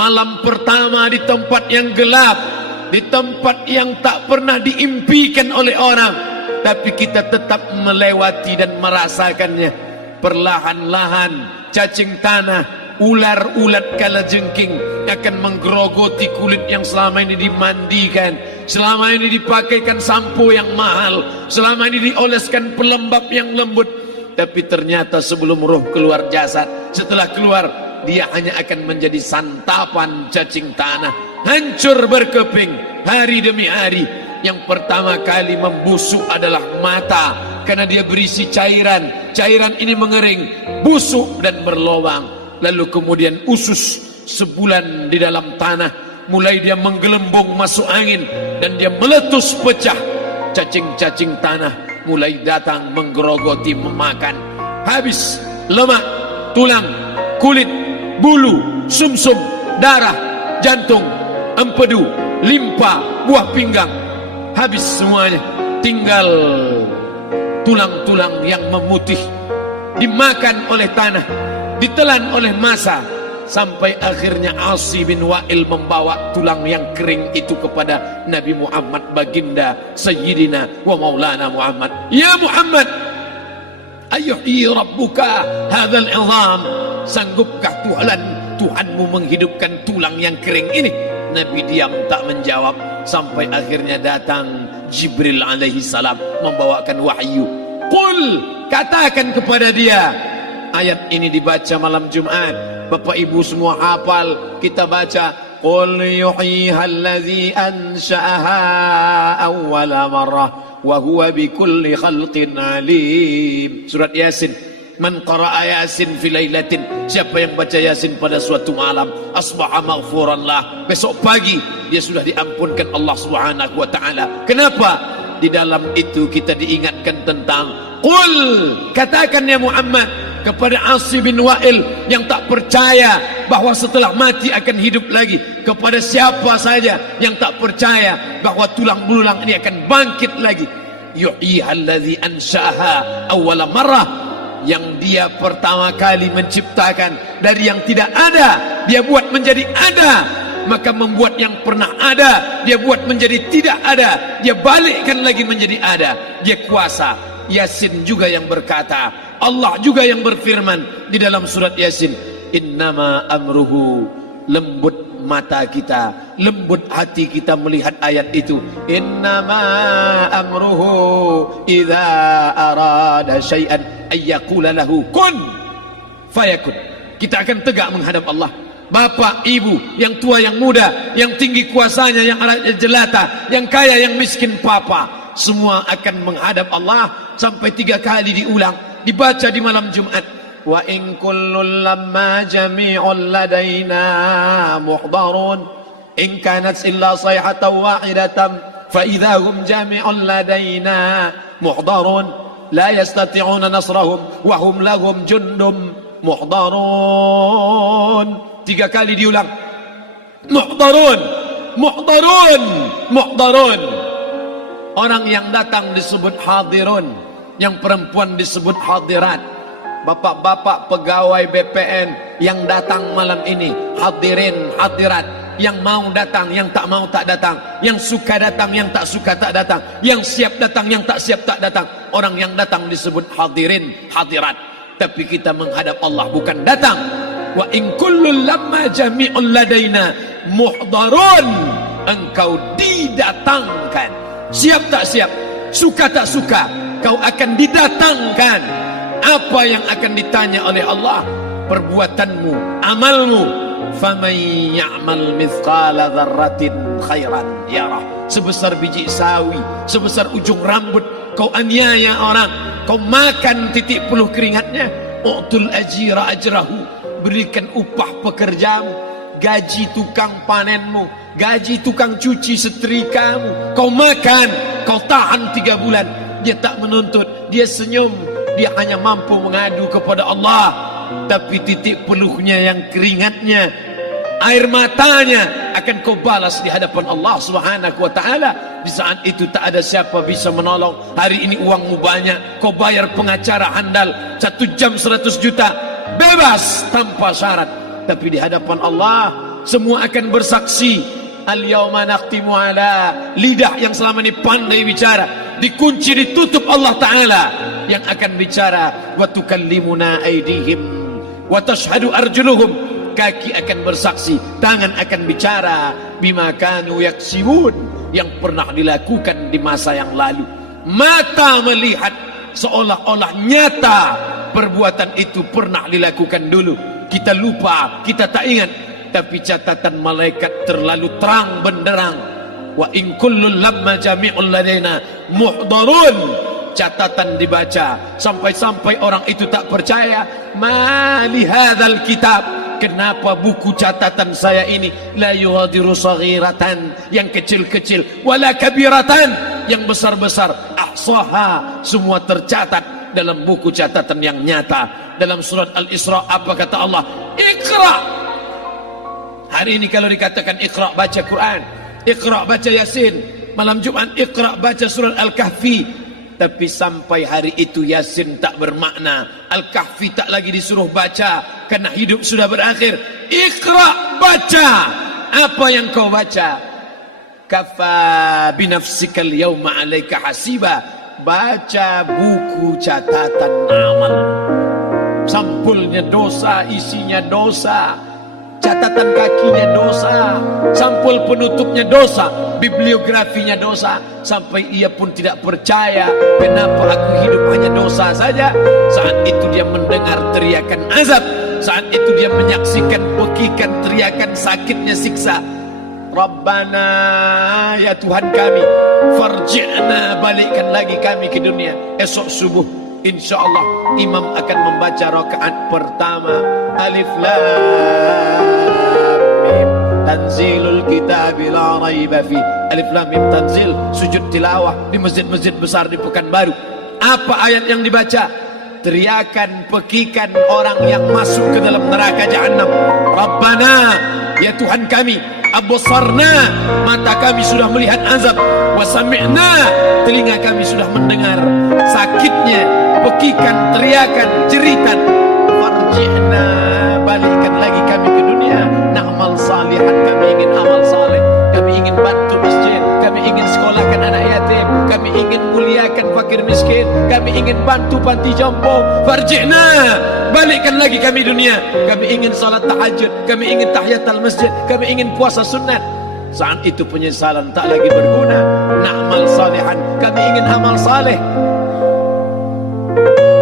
malam pertama di tempat yang gelap, di tempat yang tak pernah diimpikan oleh orang, tapi kita tetap melewati dan merasakannya. Perlahan-lahan cacing tanah, ular-ulat kalajengking akan menggerogoti kulit yang selama ini dimandikan, selama ini dipakaikan sampo yang mahal, selama ini dioleskan pelembab yang lembut. Tapi ternyata sebelum roh keluar jasad, setelah keluar, dia hanya akan menjadi santapan cacing tanah, hancur berkeping hari demi hari. Yang pertama kali membusuk adalah mata, karena dia berisi cairan. Cairan ini mengering, busuk dan berlubang. Lalu kemudian usus sebulan di dalam tanah, mulai dia menggelembung masuk angin dan dia meletus pecah. Cacing-cacing tanah mulai datang menggerogoti, memakan. Habis lemak, tulang, kulit, bulu, sumsum, darah, jantung, empedu, limpa, buah pinggang. Habis semuanya, tinggal tulang-tulang yang memutih, dimakan oleh tanah, ditelan oleh massa, sampai akhirnya Asi bin Wa'il membawa tulang yang kering itu kepada Nabi Muhammad, baginda Sayyidina wa Maulana Muhammad. Ya Muhammad, ayuhyi rabbuka hadzal izam, sanggupkah Tuhanmu menghidupkan tulang yang kering ini? Nabi diam tak menjawab, sampai akhirnya datang Jibril alaihi salam membawakan wahyu. Qul, katakan kepada dia. Ayat ini dibaca malam Jumat, Bapak Ibu semua hafal. Kita baca, Qul yuhyiha allazi ansha'aha awwala marrah wa huwa bikulli khalqin alim. Surat Yasin. Man qara'a Yasin fi lailatin, siapa yang baca Yasin pada suatu malam, asbaha maghfuran lah, besok pagi dia sudah diampunkan Allah Subhanahu wa taala. Kenapa? Di dalam itu kita diingatkan tentang qul, katakan ya Muhammad kepada Asi bin Wa'il yang tak percaya bahwa setelah mati akan hidup lagi, kepada siapa saja yang tak percaya bahwa tulang belulang ini akan bangkit lagi. Yuhyiha allazi ansha'aha awwala marrah, yang dia pertama kali menciptakan dari yang tidak ada, dia buat menjadi ada. Maka membuat yang pernah ada, dia buat menjadi tidak ada, dia balikkan lagi menjadi ada. Dia kuasa. Yasin juga yang berkata, Allah juga yang berfirman di dalam surat Yasin, innama amruhu, lembut mata kita, lembut hati kita melihat ayat itu. Innama amruhu idza arada syai'an ayyaqula lahu kun fayakun. Kita akan tegak menghadap Allah. Bapak, ibu, yang tua, yang muda, yang tinggi kuasanya, yang jelata, yang kaya, yang miskin, papa, semua akan menghadap Allah. Sampai 3 kali diulang, dibaca di malam Jumat. Wa in kullun lamma jami'un ladaina muhdarun in kanat illa sayhatan wahidatan fa idza hum jami'un ladaina muhdarun la yastati'una nasrahum wa hum lahum jundum muhdarun. 3 kali diulang, muhdarun, muhdarun, muhdarun. Orang yang datang disebut hadirun, yang perempuan disebut hadirat. Bapak-bapak pegawai BPN yang datang malam ini, hadirin, hadirat. Yang mau datang, yang tak mau tak datang, yang suka datang, yang tak suka tak datang, yang siap datang, yang tak siap tak datang. Orang yang datang disebut hadirin, hadirat. Tapi kita menghadap Allah bukan datang. Wa in kullun lamma jami'un ladaina muhdarun, engkau didatangkan. Siap tak siap, suka tak suka, kau akan didatangkan. Apa yang akan ditanya oleh Allah? Perbuatanmu, amalmu. Faman ya'mal mithqala dzarratin khairan yarah. Sebesar biji sawi, sebesar ujung rambut, kau aniaya orang, kau makan titik peluh keringatnya. U'tul ajira ajrahu, berikan upah pekerjamu, gaji tukang panenmu, gaji tukang cuci setrikamu. Kau makan, kau tahan 3 bulan. Dia tak menuntut, dia senyum, dia hanya mampu mengadu kepada Allah. Tapi titik peluhnya yang keringatnya, air matanya akan kau balas di hadapan Allah Subhanahu wa taala. Di saat itu tak ada siapa bisa menolong. Hari ini uangmu banyak, kau bayar pengacara handal 1 jam 100 juta, bebas tanpa syarat. Tapi di hadapan Allah semua akan bersaksi. Al-yawma nakhtimu ala, lidah yang selama ini pandai bicara dikunci, ditutup Allah Ta'ala yang akan bicara. Wa tukallimuna aydihim wa tashhadu arjuluhum, kaki akan bersaksi, tangan akan bicara. Bima kanu yaksibun, yang pernah dilakukan di masa yang lalu. Mata melihat seolah-olah nyata perbuatan itu pernah dilakukan dulu. Kita lupa, kita tak ingat, tapi catatan malaikat terlalu terang benderang. Wa in kullun lamma jami'un ladaina muhdarun, catatan dibaca sampai-sampai orang itu tak percaya. Ma li hadzal kitab, kenapa buku catatan saya ini la yughadiru saghiratan, yang kecil-kecil, wala kabiratan, yang besar-besar, ahsaha, semua tercatat dalam buku catatan yang nyata. Dalam surat Al-Isra apa kata Allah? Iqra. Hari ini kalau dikatakan Iqra, baca Quran, Iqra baca Yasin, malam Jumat Iqra baca surat Al-Kahfi, tapi sampai hari itu Yasin tak bermakna, Al-Kahfi tak lagi disuruh baca karena hidup sudah berakhir. Iqra, baca. Apa yang kau baca? Kafa binafsikal yawma alaika hasiba, baca buku catatan amal. Sampulnya dosa, isinya dosa. Catatan kakinya dosa, sampul penutupnya dosa, bibliografinya dosa. Sampai ia pun tidak percaya, kenapa aku hidup hanya dosa saja. Saat itu dia mendengar teriakan azab, saat itu dia menyaksikan pekikan teriakan sakitnya siksa. Rabbana, ya Tuhan kami, farji'na, balikkan lagi kami ke dunia. Esok subuh insyaallah imam akan membaca rakaat pertama. Alif lam mim, tanzilul kitab la raiba fi. Alif lam mim tanzil, sujud tilawah di masjid-masjid besar di Pekanbaru. Apa ayat yang dibaca? Teriakan pekikan orang yang masuk ke dalam neraka jahanam. Rabbana, ya Tuhan kami, absarna, mata kami sudah melihat azab, wa sami'na, telinga kami sudah mendengar sakitnya pekikan, teriakan, jeritan. Farji'na, balikkan lagi kami ke dunia. Na'mal salihan, kami ingin amal saleh, kami ingin bantu masjid, kami ingin sekolahkan anak yatim, kami ingin muliakan fakir miskin, kami ingin bantu panti jompo. Farji'na, balikkan lagi kami dunia. Kami ingin salat tahajud, kami ingin tahiyatul masjid, kami ingin puasa sunat. Saat itu penyesalan tak lagi berguna. Na'mal salihan, kami ingin amal saleh.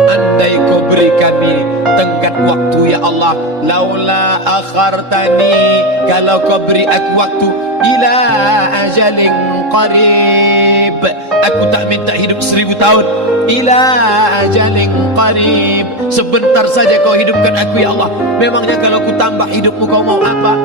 Andai kau beri kami tenggat waktu ya Allah, laula akhartani, kalau kau beri aku waktu, ila ajalin qarib, aku tak minta hidup 1000 tahun. Ila ajalin qarib, sebentar saja kau hidupkan aku ya Allah. Memangnya kalau ku tambah hidupmu kau mau apa?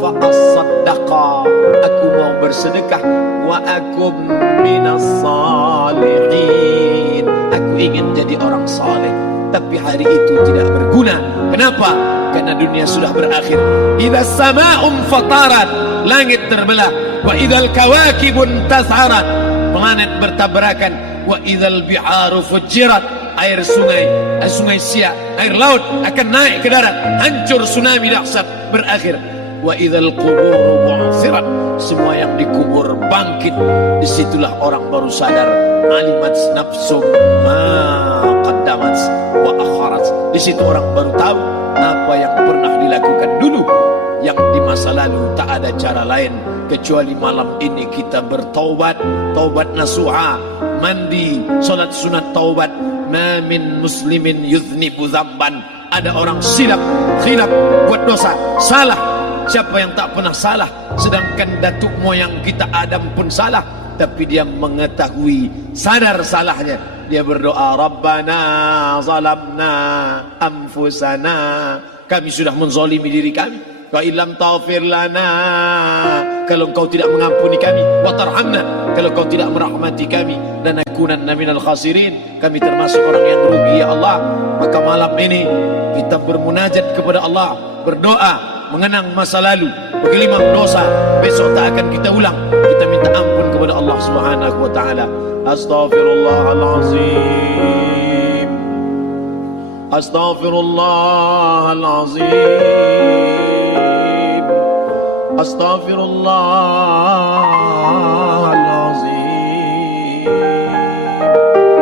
Fa as-saddaqa, aku mau bersedekah. Wa akum minas salihin, aku ingin jadi orang saleh. Tapi hari itu tidak berguna. Kenapa? Karena dunia sudah berakhir. Idza sama'un fatarat, langit terbelah. Wa idzal kawakibun tasharat, planet bertabrakan. Wa idzal bi'aru fujirat, air sungai, sungai Siak, air laut akan naik ke darat, hancur tsunami dahsyat, berakhir. Wa idzal quburu bu'thirat, semua yang dikubur bangkit. Disitulah orang baru sadar, alimat nafsum ma qaddamat wa akharat. Di situ orang baru tahu apa yang pernah dilakukan dulu, yang di masa lalu tak ada cara lain kecuali malam ini kita bertaubat, taubat nasuha, mandi, salat sunat taubat. Ma min muslimin yuznibu dzamban, ada orang silap, khilaf, buat dosa, salah. Siapa yang tak pernah salah? Sedangkan datuk moyang kita Adam pun salah, tapi dia mengetahui, sadar salahnya. Dia berdoa, Rabbana zalamna anfusana, kami sudah menzalimi diri kami. Wa illam taghfir lana, kalau engkau tidak mengampuni kami. Wa tarhamna, kalau engkau tidak merahmati kami. Lanakunanna minal khasirin, kami termasuk orang yang rugi ya Allah. Maka malam ini kita bermunajat kepada Allah, berdoa, mengenang masa lalu, bergelimang dosa, besok tak akan kita ulang. Kita minta ampun kepada Allah Subhanahu wa taala. Astaghfirullahalazim, astaghfirullahalazim. Astaghfirullahalazim.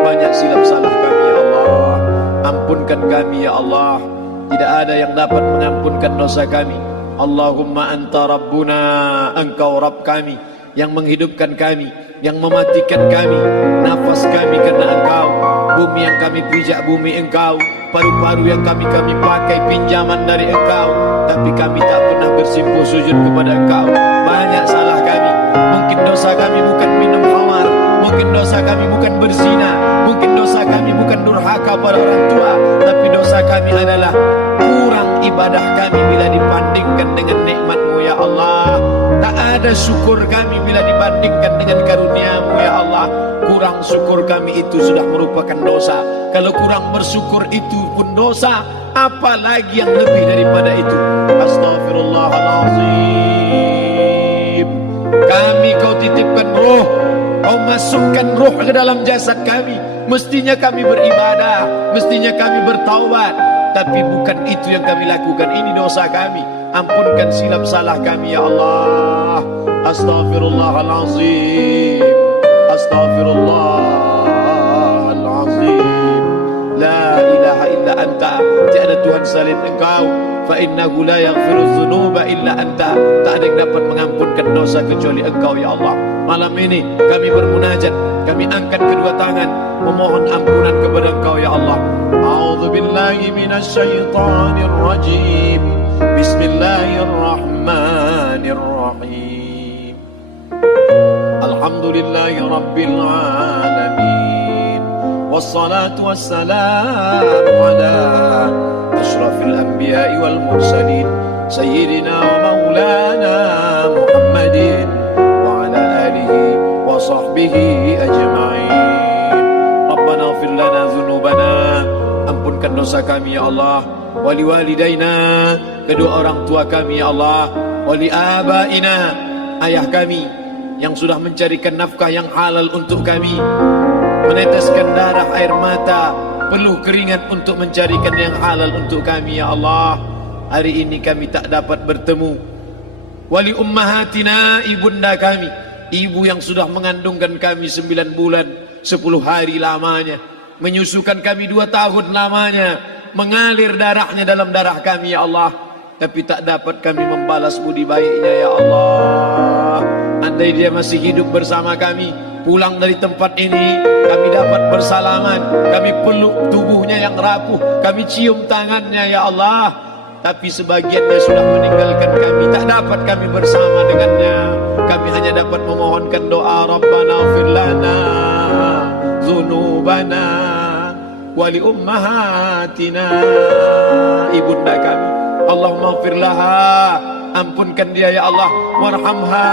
Banyak silap salah kami ya Allah, ampunkan kami ya Allah. Tidak ada yang dapat mengampunkan dosa kami. Allahumma anta rabbuna, engkau Rabb kami yang menghidupkan kami, yang mematikan kami, nafas kami karena engkau, bumi yang kami pijak bumi engkau, paru-paru yang kami pakai pinjaman dari engkau, tapi kami tak pernah bersimpuh sujud kepada engkau. Banyak salah kami, mungkin dosa kami bukan minum khamar, mungkin dosa kami bukan berzina, mungkin dosa kami bukan durhaka pada orang tua, tapi dosa kami adalah kurang ibadah kami bila dibandingkan dengan nikmat-Mu ya Allah. Tak ada syukur kami bila dibandingkan dengan karunia-Mu ya Allah. Kurang syukur kami itu sudah merupakan dosa. Kalau kurang bersyukur itu pun dosa, apalagi yang lebih daripada itu. Astaghfirullahalazim. Kami kau titipkan roh, kau masukkan roh ke dalam jasad kami. Mestinya kami beribadah, mestinya kami bertaubat, tapi bukan itu yang kami lakukan. Ini dosa kami. Ampunkan silap salah kami ya Allah. Astaghfirullahalazim. Astaghfirullahalazim. La ilaha illa anta, tiada Tuhan selain engkau. Fa innahu la yaghfiru dzunuba illa anta. Tak ada yang dapat mengampunkan dosa kecuali engkau ya Allah. Malam ini kami bermunajat, kami angkat kedua tangan memohon ampunan kepada engkau ya Allah. A'udzu billahi minasy syaithanir rajim. Bismillahirrahmanirrahim. Alhamdulillahi rabbil alamin. Wassalatu wassalamu ala asyrafil anbiya'i wal mursalin sayyidina wa maulana Muhammadin wa ala alihi wa sahbihi ajma'in. Rabbana ighfir lana dzunubana, ampunkan dosa kami ya Allah. Wali walidaina, kedua orang tua kami ya Allah. Wali abaina, ayah kami yang sudah mencarikan nafkah yang halal untuk kami, meneteskan darah air mata, peluh keringat untuk mencarikan yang halal untuk kami ya Allah. Hari ini kami tak dapat bertemu. Wali ummahatina, ibunda kami, ibu yang sudah mengandungkan kami 9 bulan 10 hari lamanya, menyusukan kami 2 tahun lamanya, mengalir darahnya dalam darah kami ya Allah, tapi tak dapat kami membalas budi baiknya ya Allah. Andai dia masih hidup bersama kami, pulang dari tempat ini, kami dapat bersalaman, kami peluk tubuhnya yang rapuh, kami cium tangannya ya Allah. Tapi sebagiannya sudah meninggalkan kami, tak dapat kami bersama dengannya. Kami hanya dapat memohonkan doa, Rabbana ighfir lana dzunubana wali ummahatina, ibunda kami, Allahumma ighfir laha, ampunkan dia ya Allah. Warhamha,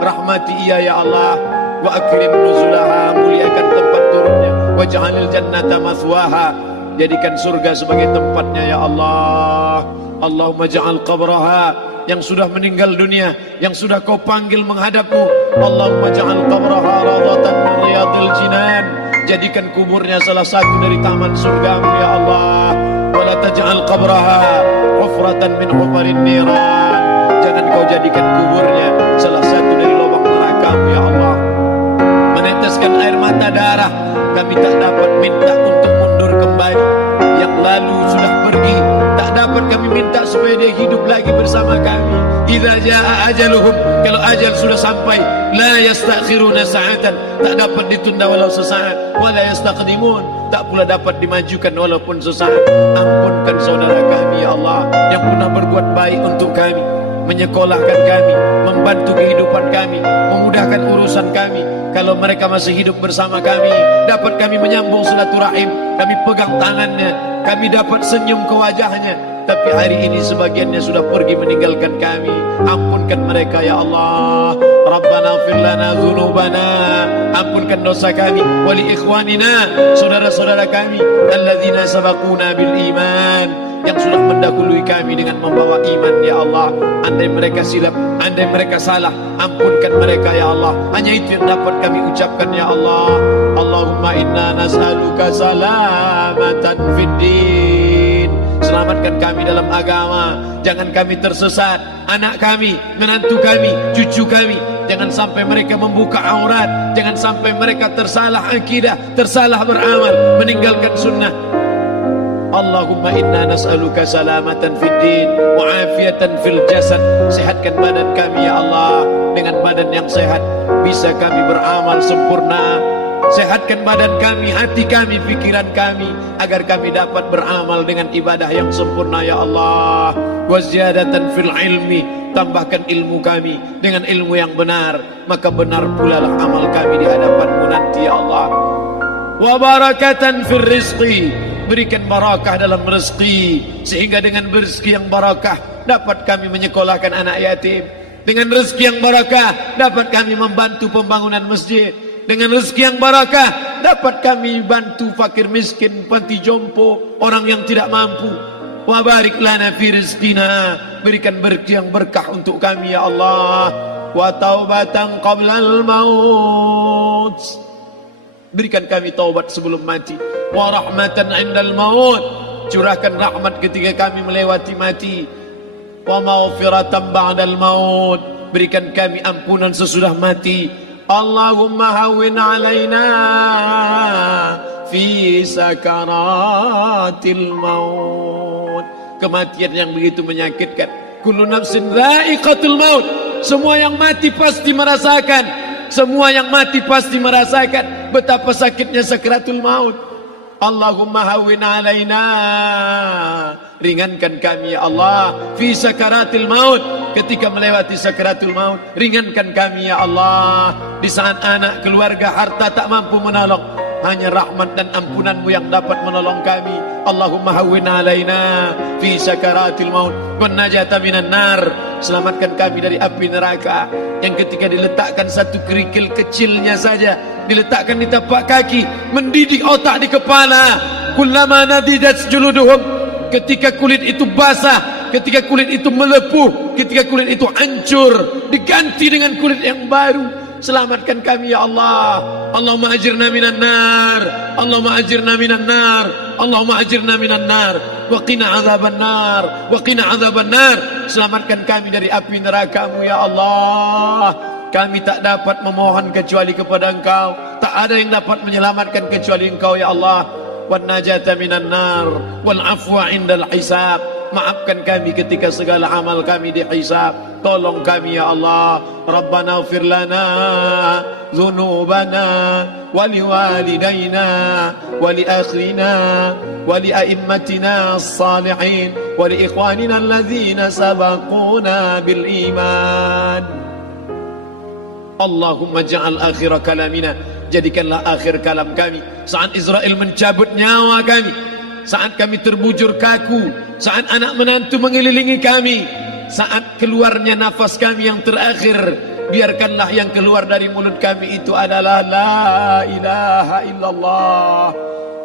rahmati ia ya Allah. Wa akrim nuzulaha, muliakan tempat turunnya. Waj'alil jannata mathwaha, jadikan surga sebagai tempatnya ya Allah. Allahumma ja'al qabraha, yang sudah meninggal dunia, yang sudah kau panggil menghadapmu, Allahumma ja'al qabraha radatan min riyadil jinan, jadikan kuburnya salah satu dari taman surgamu ya Allah. Wala taj'al qabraha hufratan min hufarin niran, jangan kau jadikan kuburnya salah satu dari lubang nerakamu ya Allah. Meneteskan air mata darah, kami tak dapat minta untuk mundur kembali. Yang lalu sudah pergi, tak dapat kami minta supaya dia hidup lagi bersama kami. Idza jaa ajaluhum, kalau ajal sudah sampai, la yastakhiruna sa'atan, tak dapat ditunda walau sesaat. Wala yastaqdimun, tak pula dapat dimajukan walaupun sesaat. Ampunkan saudara kami ya Allah, yang pernah berbuat baik untuk kami, menyekolahkan kami, membantu kehidupan kami, memudahkan urusan kami. Kalau mereka masih hidup bersama kami, dapat kami menyambung silaturahim, kami pegang tangannya, kami dapat senyum ke wajahnya. Tapi hari ini sebagiannya sudah pergi meninggalkan kami. Ampunkan mereka ya Allah. Rabbana ighfir lana dzunubana, ampunkan dosa kami. Wali ikhwanina, saudara-saudara kami, alladzina sabaquna bil iman, yang sudah mendahului kami dengan membawa iman ya Allah. Andai mereka silap, andai mereka salah, ampunkan mereka ya Allah. Hanya itu yang dapat kami ucapkan ya Allah. Allahumma inna nas'aluka salamatan fid din, Selamatkan kami dalam agama, jangan kami tersesat. Anak kami, menantu kami, cucu kami, jangan sampai mereka membuka aurat, jangan sampai mereka tersalah akidah, tersalah beramal, meninggalkan sunnah. Allahumma inna nas'aluka salamatan fid din wa afiatan fil jasad. Sehatkan badan kami ya Allah, dengan badan yang sehat bisa kami beramal sempurna. Sehatkan badan kami, hati kami, pikiran kami, agar kami dapat beramal dengan ibadah yang sempurna ya Allah. Wa ziyadatan fil ilmi, tambahkan ilmu kami dengan ilmu yang benar, maka benar pula lah amal kami di hadapan-Mu nanti ya Allah. Wa barakatan fil rizqi, berikan barakah dalam rezeki, sehingga dengan rezeki yang barakah dapat kami menyekolahkan anak yatim. Dengan rezeki yang barakah dapat kami membantu pembangunan masjid. Dengan rezeki yang barakah dapat kami bantu fakir miskin, panti jompo, orang yang tidak mampu. Wa barik lana fi rizqina, berikan rezeki yang berkah untuk kami ya Allah. Wa taubatan qablal maut, berikan kami taubat sebelum mati. Wa rahmatan indal maut, curahkan rahmat ketika kami melewati mati. Wa maghfiratan ba'dal maut, berikan kami ampunan sesudah mati. Allahumma hawwin alaina fi sakaratil maut, kematian yang begitu menyakitkan. Kullu nafsin dha'iqatul maut, semua yang mati pasti merasakan, semua yang mati pasti merasakan betapa sakitnya sakaratul maut. Allahumma hawwin alaina, ringankan kami ya Allah fi sakaratil maut, ketika melewati sakaratul maut, ringankan kami ya Allah. Di saat anak, keluarga, harta tak mampu menolong, hanya rahmat dan ampunan-Mu yang dapat menolong kami. Allahumma hawwin alaina fi sakaratil maut wan najata minan nar, selamatkan kami dari api neraka yang ketika diletakkan satu kerikil kecilnya saja, diletakkan di tapak kaki, mendidik otak di kepala. Kullama nadidat juluduhum, ketika kulit itu basah, ketika kulit itu melepuh, ketika kulit itu hancur, diganti dengan kulit yang baru. Selamatkan kami ya Allah. Allahumma ajirna minan nar, Allahumma ajirna minan nar, Allahumma ajirna minan nar, wa qina azaban nar, wa qina azaban nar. Selamatkan kami dari api neraka-Mu ya Allah. Kami tak dapat memohon kecuali kepada Engkau, tak ada yang dapat menyelamatkan kecuali Engkau ya Allah. Wan najata minan nar wal afwa indal hisab, maafkan kami ketika segala amal kami dihisab. Tolong kami ya Allah. Rabbana ighfir lana dhunubana wa liwalidayna wa li akhina wa li a'immatina as-salihin wa li ikhwanina alladhina sabaquna bil iman. Allahumma ja'al akhir kalamina, jadikanlah akhir kalam kami saat Israel mencabut nyawa kami, saat kami terbujur kaku, saat anak menantu mengelilingi kami, saat keluarnya nafas kami yang terakhir, biarkanlah yang keluar dari mulut kami itu adalah la ilaha illallah.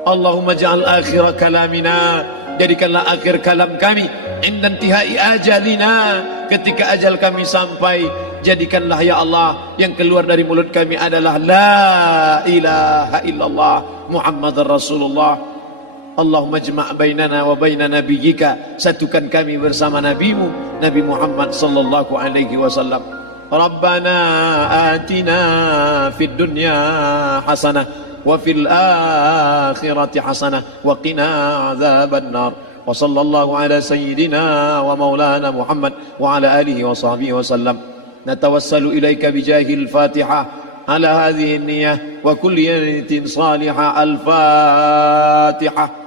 Allahumma ja'al akhir kalamina, jadikanlah akhir kalam kami inda intihai ajalina, ketika ajal kami sampai, jadikanlah ya Allah yang keluar dari mulut kami adalah la ilaha illallah Muhammadar Rasulullah. Allahumma jma' bainana wa baina nabiyyika, satukan kami bersama nabimu Nabi Muhammad sallallahu alaihi wasallam. Rabbana atina fid dunya hasanah wa fil akhirati hasanah wa qina adzaban nar. Wa sallallahu ala sayyidina wa maulana Muhammad wa ala alihi wa sahbihi wasallam. Natawassalu ilaika bijahil Fatihah ala hadhihi an-niyyah wa kulli niyatin salihah. Al-Fatihah.